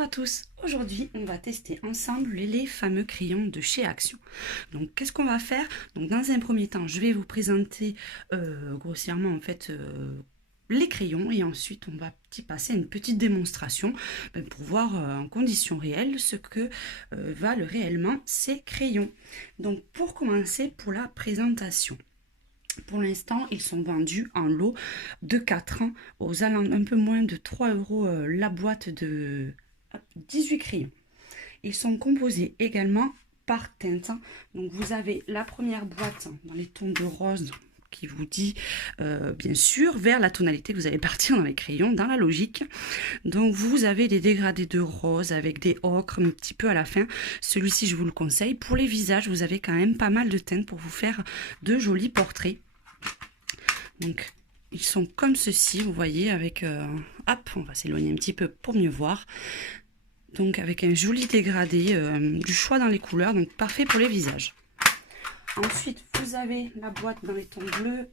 Bonjour à tous, aujourd'hui on va tester ensemble les fameux crayons de chez Action. Donc qu'est-ce qu'on va faire? Donc dans un premier temps je vais vous présenter grossièrement en fait les crayons et ensuite on va y passer une petite démonstration pour voir en conditions réelles ce que valent réellement ces crayons. Donc pour commencer, pour la présentation. Pour l'instant, ils sont vendus en lot de 4 ans aux alentours un peu moins de 3 € la boîte de 18 crayons. Ils sont composés également par teinte. Donc vous avez la première boîte dans les tons de rose qui vous dit bien sûr vers la tonalité que vous allez partir dans les crayons, dans la logique. Donc vous avez des dégradés de rose avec des ocres un petit peu à la fin. Celui-ci je vous le conseille. Pour les visages, vous avez quand même pas mal de teintes pour vous faire de jolis portraits. Donc ils sont comme ceci, vous voyez, avec hop, on va s'éloigner un petit peu pour mieux voir. Donc avec un joli dégradé, du choix dans les couleurs, donc parfait pour les visages. Ensuite vous avez la boîte dans les tons bleu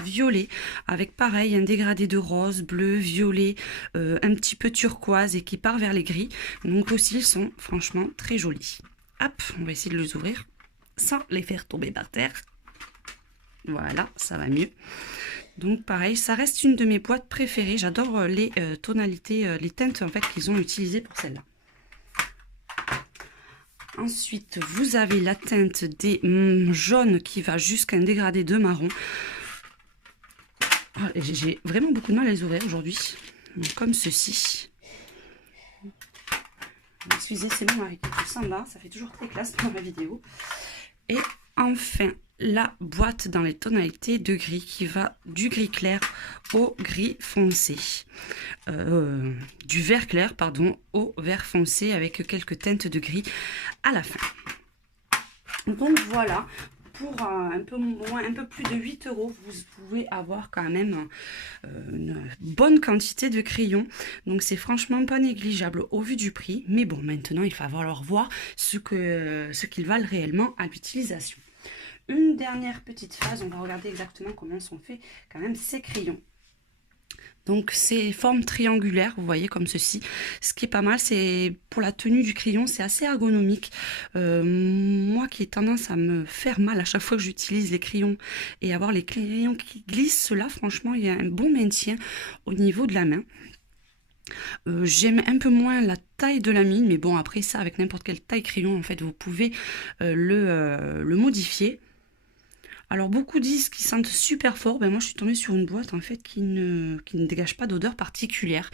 violet, avec pareil un dégradé de rose, bleu, violet, un petit peu turquoise et qui part vers les gris. Donc aussi ils sont franchement très jolis. Hop, on va essayer de les ouvrir sans les faire tomber par terre. Voilà, ça va mieux. Donc pareil, ça reste une de mes boîtes préférées. J'adore les tonalités, les teintes en fait qu'ils ont utilisées pour celle-là. Ensuite, vous avez la teinte des jaunes qui va jusqu'à un dégradé de marron. Ah, j'ai vraiment beaucoup de mal à les ouvrir aujourd'hui. Comme ceci. Excusez, c'est mon mari qui s'en va. Ça fait toujours très classe pour ma vidéo. Et enfin, la boîte dans les tonalités de gris qui va du gris clair au gris foncé. Du vert clair, pardon, au vert foncé avec quelques teintes de gris à la fin. Donc voilà, pour un peu plus de 8 €, vous pouvez avoir quand même une bonne quantité de crayons. Donc c'est franchement pas négligeable au vu du prix. Mais bon, maintenant il va falloir voir ce qu'ils valent réellement à l'utilisation. Une dernière petite phase, on va regarder exactement comment sont faits quand même ces crayons. Donc c'est forme triangulaire, vous voyez, comme ceci. Ce qui est pas mal, c'est pour la tenue du crayon, c'est assez ergonomique. Moi qui ai tendance à me faire mal à chaque fois que j'utilise les crayons et avoir les crayons qui glissent, là franchement il y a un bon maintien au niveau de la main. J'aime un peu moins la taille de la mine, mais bon après ça, avec n'importe quelle taille crayon en fait, vous pouvez le modifier. Alors beaucoup disent qu'ils sentent super fort, ben moi je suis tombée sur une boîte en fait qui ne dégage pas d'odeur particulière.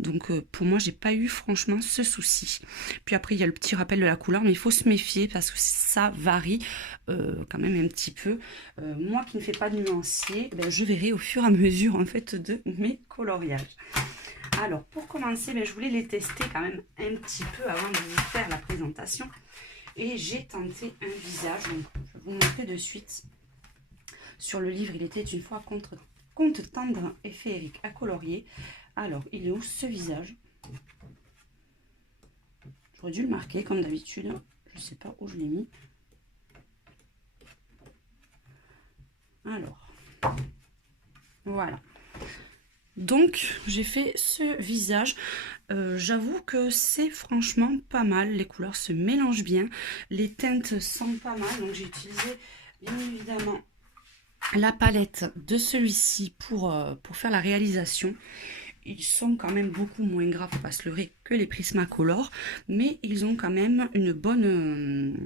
Donc pour moi j'ai pas eu franchement ce souci. Puis après il y a le petit rappel de la couleur, mais il faut se méfier parce que ça varie quand même un petit peu. Moi qui ne fais pas de nuancier, ben, je verrai au fur et à mesure en fait de mes coloriages. Alors pour commencer, ben, je voulais les tester quand même un petit peu avant de vous faire la présentation. Et j'ai tenté un visage, donc je vais vous montrer de suite. Sur le livre, il était une fois conte tendre et féerique à colorier. Alors, il est où ce visage? J'aurais dû le marquer comme d'habitude. Je ne sais pas où je l'ai mis. Alors, voilà. Donc, j'ai fait ce visage. J'avoue que c'est franchement pas mal. Les couleurs se mélangent bien. Les teintes sont pas mal. Donc, j'ai utilisé bien évidemment la palette de celui-ci pour faire la réalisation. Ils sont quand même beaucoup moins gras, faut pas se leurrer, que les Prismacolor, mais ils ont quand même une bonne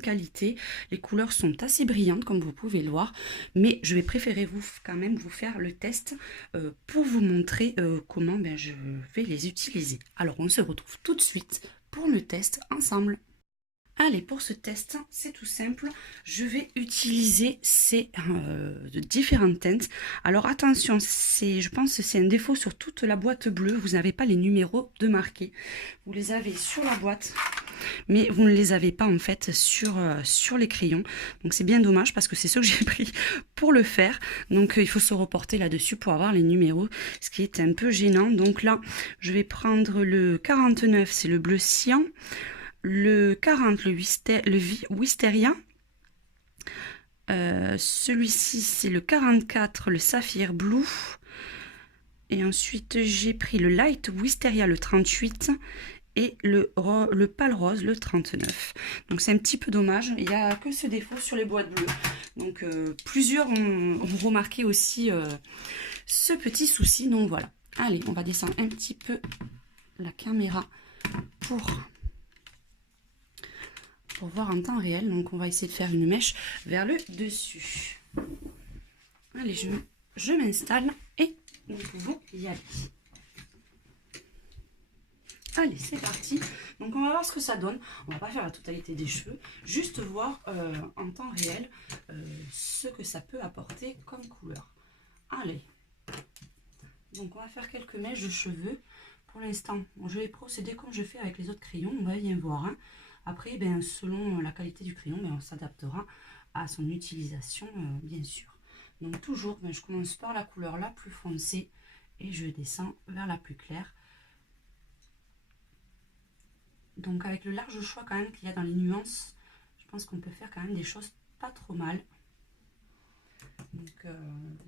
qualité. Les couleurs sont assez brillantes comme vous pouvez le voir, mais je vais préférer quand même vous faire le test pour vous montrer comment je vais les utiliser. Alors on se retrouve tout de suite pour le test ensemble. Allez, pour ce test, c'est tout simple. Je vais utiliser ces différentes teintes. Alors attention, je pense que c'est un défaut sur toute la boîte bleue. Vous n'avez pas les numéros de marqués. Vous les avez sur la boîte, mais vous ne les avez pas en fait sur les crayons. Donc c'est bien dommage parce que c'est ce que j'ai pris pour le faire. Donc il faut se reporter là-dessus pour avoir les numéros, ce qui est un peu gênant. Donc là, je vais prendre le 49, c'est le bleu cyan. Le 40, le Wisteria. Celui-ci, c'est le 44, le Saphir Blue. Et ensuite, j'ai pris le Light Wisteria, le 38, et le Pâle Rose, le 39. Donc c'est un petit peu dommage, il n'y a que ce défaut sur les boîtes bleues. Donc plusieurs ont remarqué aussi ce petit souci. Donc voilà. Allez, on va descendre un petit peu la caméra pour voir en temps réel. Donc on va essayer de faire une mèche vers le dessus. Allez, je m'installe et nous pouvons y aller. Allez, c'est parti. Donc on va voir ce que ça donne. On va pas faire la totalité des cheveux, juste voir en temps réel ce que ça peut apporter comme couleur. Allez. Donc on va faire quelques mèches de cheveux. Pour l'instant, bon, je vais procéder comme je fais avec les autres crayons. On va bien voir. Hein. Après, ben, selon la qualité du crayon, ben, on s'adaptera à son utilisation, bien sûr. Donc toujours, ben, je commence par la couleur la plus foncée et je descends vers la plus claire. Donc avec le large choix quand même qu'il y a dans les nuances, je pense qu'on peut faire quand même des choses pas trop mal. Donc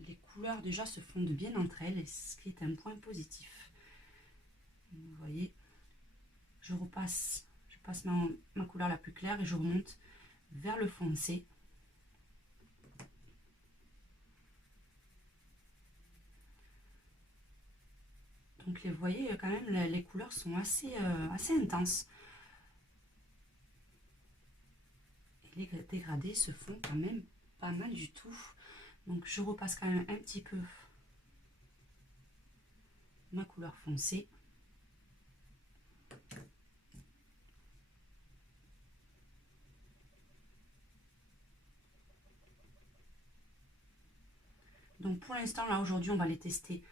les couleurs déjà se fondent bien entre elles, ce qui est un point positif. Vous voyez, je passe ma couleur la plus claire et je remonte vers le foncé. Donc vous voyez quand même les couleurs sont assez intenses. Et les dégradés se font quand même pas mal du tout. Donc je repasse quand même un petit peu ma couleur foncée. Donc pour l'instant là aujourd'hui on va les tester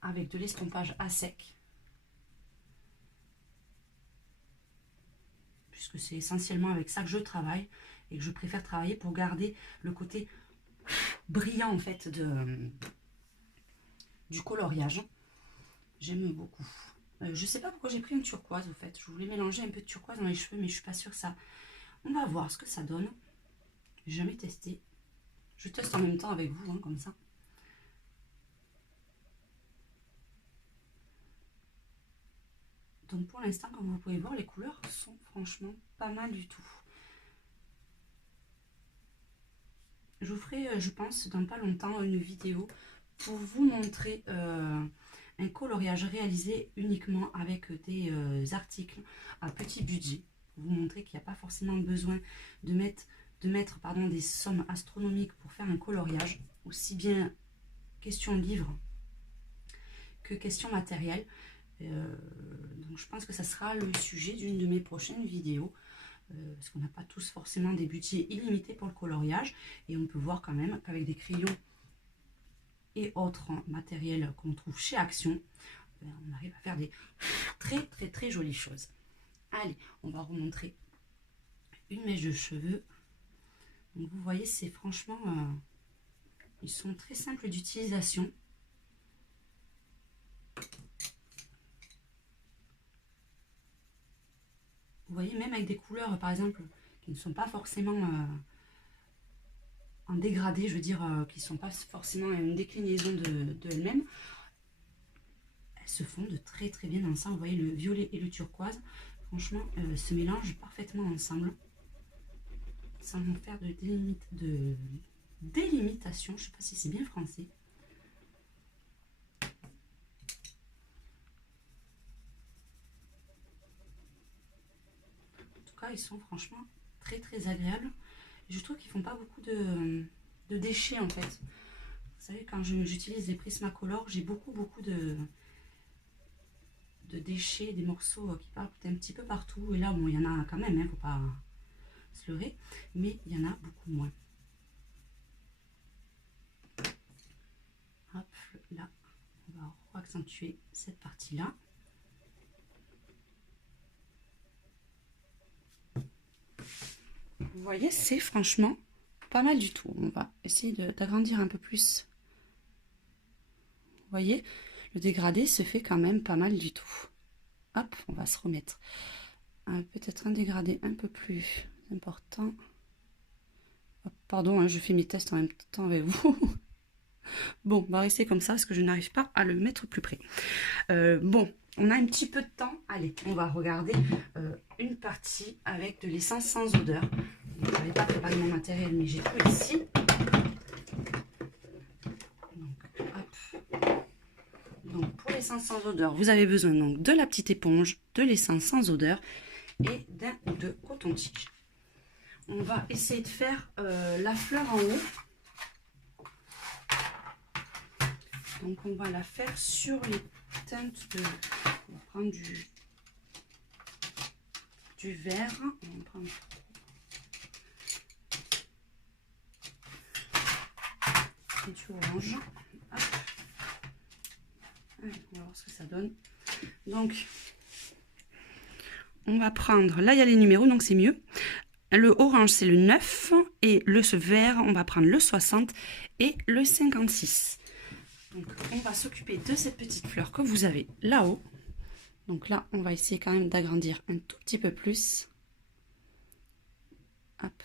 avec de l'estompage à sec. Puisque c'est essentiellement avec ça que je travaille et que je préfère travailler pour garder le côté brillant en fait du coloriage. J'aime beaucoup. Je sais pas pourquoi j'ai pris un turquoise au fait. Je voulais mélanger un peu de turquoise dans les cheveux mais je suis pas sûre ça. On va voir ce que ça donne. J'ai jamais testé. Je teste en même temps avec vous, hein, comme ça. Donc pour l'instant, comme vous pouvez voir, les couleurs sont franchement pas mal du tout. Je vous ferai, je pense, dans pas longtemps, une vidéo pour vous montrer un coloriage réalisé uniquement avec des articles à petit budget. Pour vous montrer qu'il n'y a pas forcément besoin de mettre des sommes astronomiques pour faire un coloriage, aussi bien question livre que question matériel. Donc je pense que ça sera le sujet d'une de mes prochaines vidéos. Parce qu'on n'a pas tous forcément des budgets illimités pour le coloriage. Et on peut voir quand même qu'avec des crayons et autres matériels qu'on trouve chez Action, on arrive à faire des très jolies choses. Allez, on va remontrer une mèche de cheveux. Donc vous voyez, c'est franchement, ils sont très simples d'utilisation. Vous voyez, même avec des couleurs, par exemple, qui ne sont pas forcément en dégradé, je veux dire, qui ne sont pas forcément une déclinaison de elles-mêmes, elles se fondent très bien ensemble. Vous voyez, le violet et le turquoise, franchement, se mélangent parfaitement ensemble, sans faire de délimitation. Je ne sais pas si c'est bien français. Ils sont franchement très agréables. Et je trouve qu'ils font pas beaucoup de déchets en fait. Vous savez, quand j'utilise les Prismacolor, j'ai beaucoup de déchets, des morceaux qui partent un petit peu partout. Et là, bon, il y en a quand même, hein, faut pas se leurrer, mais il y en a beaucoup moins. Hop, là, on va accentuer cette partie-là. Vous voyez, c'est franchement pas mal du tout. On va essayer d'agrandir un peu plus. Vous voyez, le dégradé se fait quand même pas mal du tout. Hop, on va se remettre. Peut-être un dégradé un peu plus important. Hop, pardon, hein, je fais mes tests en même temps avec vous. Bon, on va rester comme ça parce que je n'arrive pas à le mettre plus près. Bon, on a un petit peu de temps. Allez, on va regarder une partie avec de l'essence sans odeur. Je n'avais pas préparé mon matériel, mais j'ai tout ici. Donc, pour l'essence sans odeur, vous avez besoin donc de la petite éponge, de l'essence sans odeur et d'un ou deux cotons-tiges. On va essayer de faire la fleur en haut. Donc on va la faire sur les teintes de... On va prendre du vert. On va prendre et du orange. Hop. Allez, on va voir ce que ça donne. Donc on va prendre... Là il y a les numéros, donc c'est mieux. Le orange c'est le 9 et le vert on va prendre le 60 et le 56. Donc on va s'occuper de cette petite fleur que vous avez là-haut. Donc là on va essayer quand même d'agrandir un tout petit peu plus. Hop.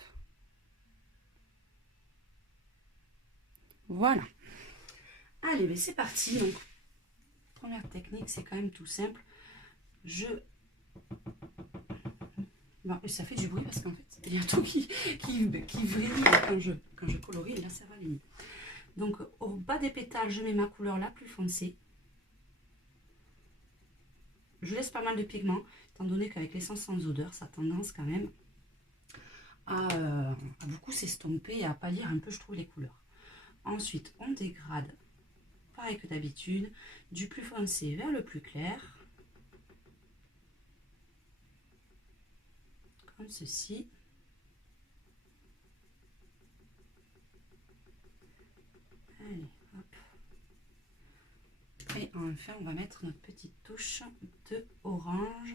Voilà. Allez, ben c'est parti. Donc première technique, c'est quand même tout simple. Bon, ça fait du bruit parce qu'en fait il y a tout qui vrille quand je colorie, et là ça va aller mieux. Donc au bas des pétales, je mets ma couleur la plus foncée. Je laisse pas mal de pigments, étant donné qu'avec l'essence sans odeur, ça a tendance quand même à beaucoup s'estomper et à pâlir un peu, je trouve, les couleurs. Ensuite, on dégrade, pareil que d'habitude, du plus foncé vers le plus clair. Comme ceci. Allez, hop. Et enfin, on va mettre notre petite touche de orange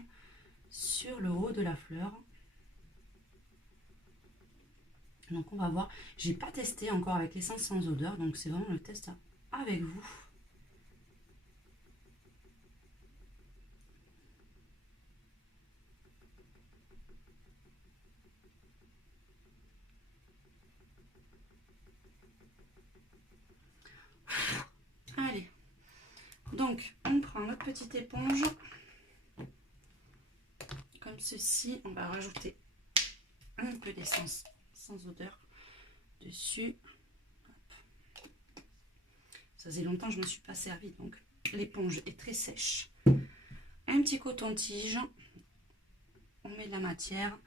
sur le haut de la fleur. Donc on va voir. J'ai pas testé encore avec l'essence sans odeur, donc c'est vraiment le test avec vous. Allez. Donc on prend notre petite éponge. Comme ceci, on va rajouter un peu d'essence sans odeur dessus. Hop. Ça faisait longtemps que je ne me suis pas servi, donc l'éponge est très sèche. Un petit coton-tige, on met de la matière.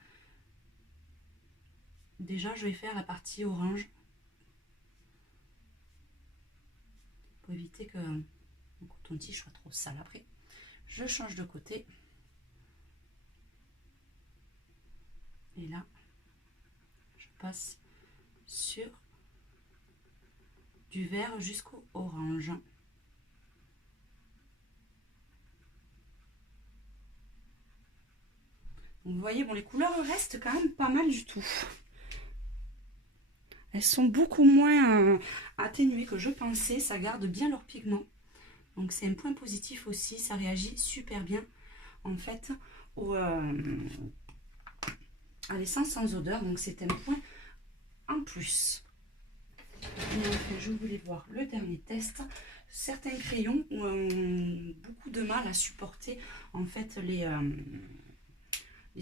Déjà, je vais faire la partie orange pour éviter que mon coton-tige soit trop sale après. Je change de côté. Et là, je passe sur du vert jusqu'au orange. Donc vous voyez, bon, les couleurs restent quand même pas mal du tout. Elles sont beaucoup moins atténuées que je pensais. Ça garde bien leur pigment. Donc c'est un point positif aussi. Ça réagit super bien en fait à l'essence sans odeur. Donc c'est un point en plus. Et enfin, je voulais voir le dernier test. Certains crayons ont beaucoup de mal à supporter en fait les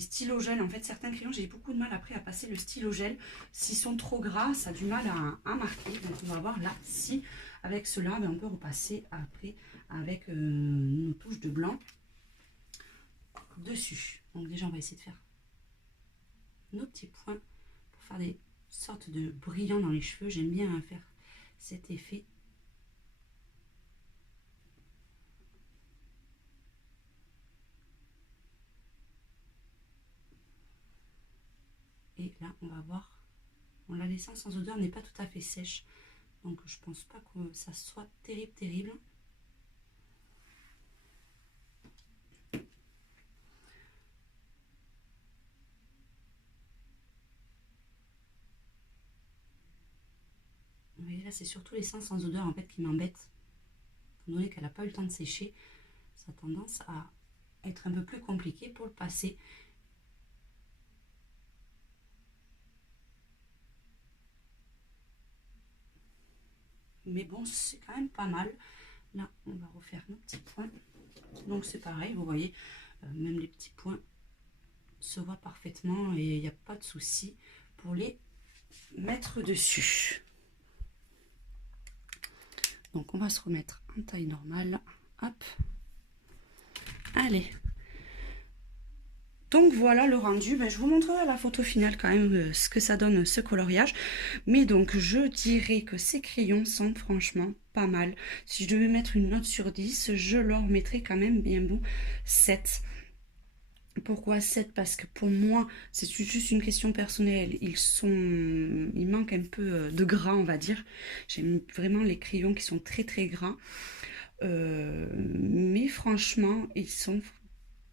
stylogels. En fait, certains crayons, j'ai beaucoup de mal après à passer le stylogel. S'ils sont trop gras, ça a du mal à marquer. Donc on va voir là si avec cela, on peut repasser après avec nos touches de blanc dessus. Donc déjà, on va essayer de faire nos petits points pour faire des sortes de brillants dans les cheveux. J'aime bien faire cet effet. Et là, on va voir. Bon, là, l'essence sans odeur n'est pas tout à fait sèche. Donc, je pense pas que ça soit terrible. Vous voyez, là, c'est surtout l'essence sans odeur en fait qui m'embête. Étant donné qu'elle n'a pas eu le temps de sécher, ça a tendance à être un peu plus compliqué pour le passer. mais bon, c'est quand même pas mal. Là, on va refaire nos petits points. Donc c'est pareil, vous voyez, même les petits points se voient parfaitement et il n'y a pas de souci pour les mettre dessus. Donc on va se remettre en taille normale. Hop. Allez. Donc voilà le rendu. Ben, je vous montrerai à la photo finale quand même ce que ça donne ce coloriage. Mais donc je dirais que ces crayons sont franchement pas mal. Si je devais mettre une note sur 10, je leur mettrais quand même bien bon 7. Pourquoi 7? Parce que pour moi, c'est juste une question personnelle. Ils manquent un peu de gras, on va dire. J'aime vraiment les crayons qui sont très très gras. Mais franchement,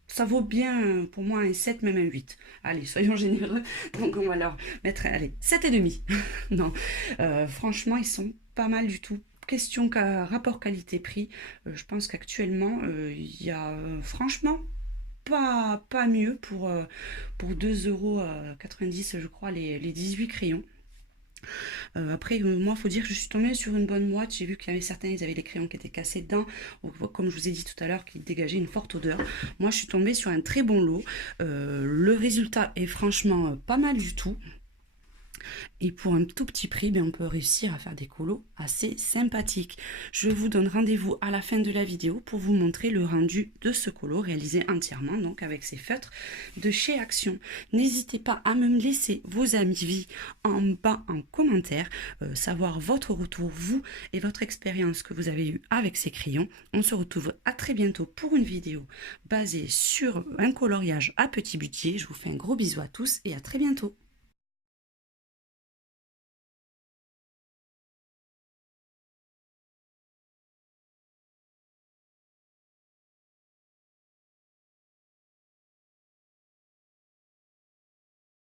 ça vaut bien pour moi un 7, même un 8. Allez, soyons généreux. Donc on va leur mettre, allez, 7,5. Non, franchement, ils sont pas mal du tout. Question rapport qualité-prix, je pense qu'actuellement, il y a franchement pas mieux pour 2,90 €, je crois, les 18 crayons. Après, moi, il faut dire que je suis tombée sur une bonne boîte. J'ai vu qu'il y avait certains, ils avaient des crayons qui étaient cassés dedans, ou, comme je vous ai dit tout à l'heure, qui dégageaient une forte odeur. Moi, je suis tombée sur un très bon lot. Le résultat est franchement pas mal du tout. Et pour un tout petit prix, ben, on peut réussir à faire des colos assez sympathiques. Je vous donne rendez-vous à la fin de la vidéo pour vous montrer le rendu de ce colo réalisé entièrement, donc avec ces feutres de chez Action. N'hésitez pas à me laisser vos avis en bas en commentaire, savoir votre retour, vous et votre expérience que vous avez eue avec ces crayons. On se retrouve à très bientôt pour une vidéo basée sur un coloriage à petit budget. Je vous fais un gros bisou à tous et à très bientôt.